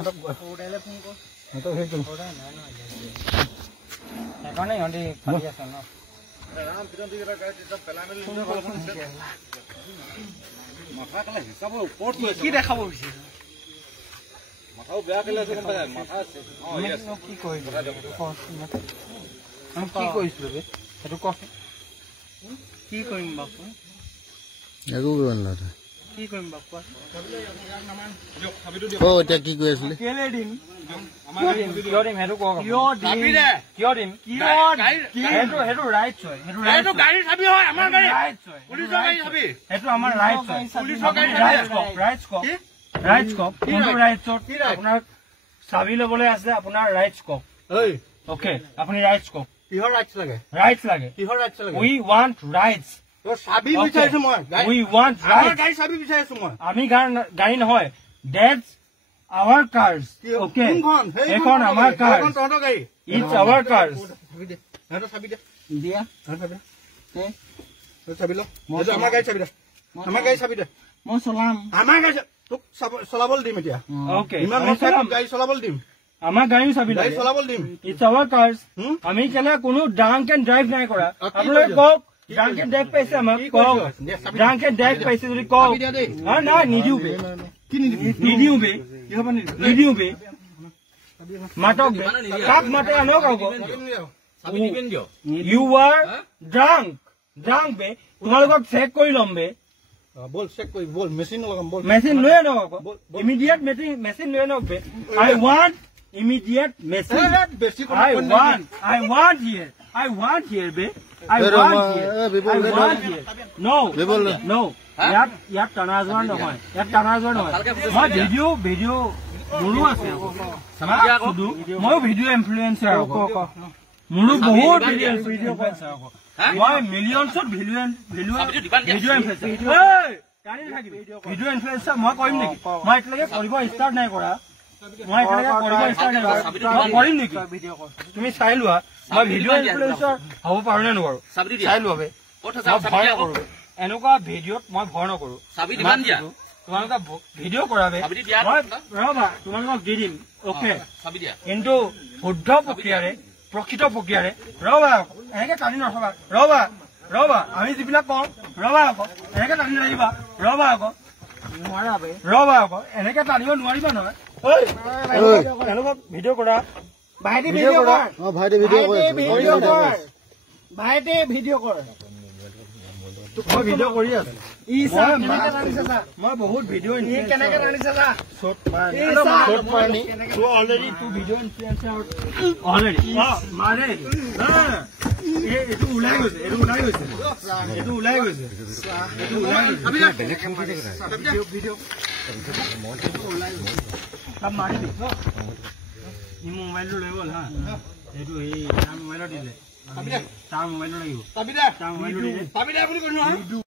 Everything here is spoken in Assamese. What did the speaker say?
ওডাইলে ফোন কৰ মত হেতু ওডাই নাই ন একানে হন্দি খালি আছে ন রাম তিরন দিগরা গাড়ি সব পেলা মেলি মাথা কলা হিসাব কোট কি দেখাবো হইছে মাথাও বেয়া কইলে আছে কেন মাথা আছে ইয়েস কি কই আমি কি কইছিল বে এটো ক কি কইম বাপু একো কইন না কি কইম বাপু ও এটা কি কই আছিল কেলে দিম কিয় দিম হেতু কক কিয় দিম হেতু রাইট হয় হেতু গাড়ী চাবি হয় আমাৰ গাড়ী পুলিচৰ গাড়ী চাবি হেতু আমাৰ ৰাইট হয় পুলিচৰ গাড়ী ৰাইট কক কোনটো ৰাইট আপোনাৰ চাবি লবলৈ আছে আপোনাৰ ৰাইট কক এই ওকে আপুনি ৰাইট কক কিহৰ ৰাইট লাগে কিহৰ ৰাইট লাগে উই ওয়ান্ট ৰাইটস তো চাবি বিচাৰিছো মই উই ওয়ান্ট ৰাইট আমাৰ গাড়ী চাবি বিচাৰিছো মই আমি গাড়ী নহয় দ্যাটস our cars okay এখন আমাৰ কাৰ এখন তহঁতৰ গাড়ী it's our cars হেটো চাবি দে দিয়া চাবি দে তো চাবি ল হেটো আমাৰ গাড়ী চাবি দে আমাৰ গাড়ী চাবি দে মই চলাম আমাৰ গাড়ী তোক চলাবল দিম এতিয়া ওকে ইমান গাড়ী চলাবল দিম আমাৰ গাড়ী চাবি গাড়ী চলাবল দিম it's our cars আমি কেলা কোনো ড্ৰাংক এণ্ড ড্ৰাইভ নাই কৰা আপোনালোকে কক ড্ৰাংক এণ্ড ড্ৰাইভ পাইছে আমাক কক ড্ৰাংক এণ্ড ড্ৰাইভ পাইছে যদি কক না নিদিও বে কি নিদিও বে কি হ'ব নিদিও বে মাতক বে কাক মাতে আনক আও চাবি দিবেন দিও you are drunk বে তোমালোকক চেক কৰি লম বে বল চেক কৰি বল মেশিন লগাম বল মেশিন লৈ আনো ইমিডিয়েট মেশিন লৈ আনো বে I want immediate message I want here be I want here no ইয়াত টানাজোৱা নহয় মই ভিডিও মোৰো আছে মই ভিডিও ইনফ্লুয়েন্সাৰ মোৰো বহুত ভিডিও ইনফ্লুয়েন্সাৰ মই মিলিয়নছত ভিডিও ইনফ্লুয়েন্সাৰ মই কৰিম নেকি মই এতিয়ালৈকে কৰিব ষ্টাৰ্ট নাই কৰা মই কৰিম নেকি তুমি চাই লোৱা মই ভিডিও ইনফ্লুয়েন্সাৰ হ'ব পাৰো নে নোৱাৰো চাই লোৱা বে এনেকুৱা ভিডিঅ'ত মই ভয় নকৰো তোমালোকে ভিডিঅ' কৰাবে ৰবা তোমালোকক দি দিম অকে কিন্তু শুদ্ধ প্ৰক্ৰিয়াৰে প্ৰকৃত প্ৰক্ৰিয়াৰে ৰবা এনেকে টানি নথবা ৰবা আমি যিবিলাক কওঁ ৰবা আকৌ এনেকে টানি নাহিবা ৰবা আকৌ এনেকে টানিব নোৱাৰিবা নহয় এনেকুৱা ভিডিঅ' কৰা ভাইটি ভিডিঅ' কৰ মই ভিডিঅ' কৰি আছো মই বহুত video' already two video' influencer already মাৰে এইটো ওলাই গৈছে মাৰিবি ই মোবাইলটো লৈ গ'ল হা এইটো এই তাৰ মোবাইলত দিলে তাৰ মোবাইলটো লাগিব